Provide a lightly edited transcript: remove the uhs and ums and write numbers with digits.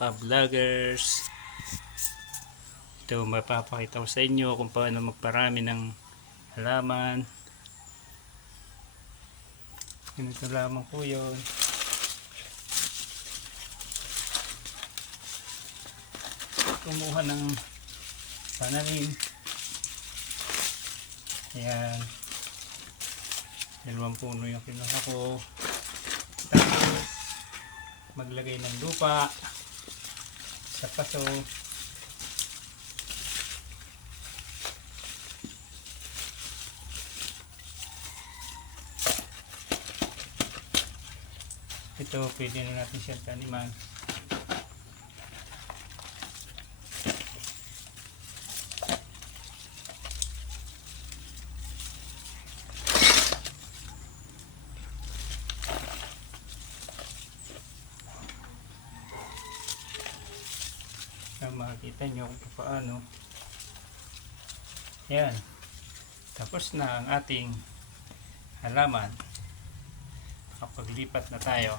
ka-vloggers. Ito mapapakita ko sa inyo kung paano magparami ng halaman. Ganito lamang po yun. Kumuha ng pananim. Ayan. 2 puno yung kinuha ko. Tapos maglagay ng lupa sa paso. Ito pwede na natin siyang taniman. Makikita nyo kung paano. Yan, tapos na ang ating halaman. Nakapaglipat na tayo.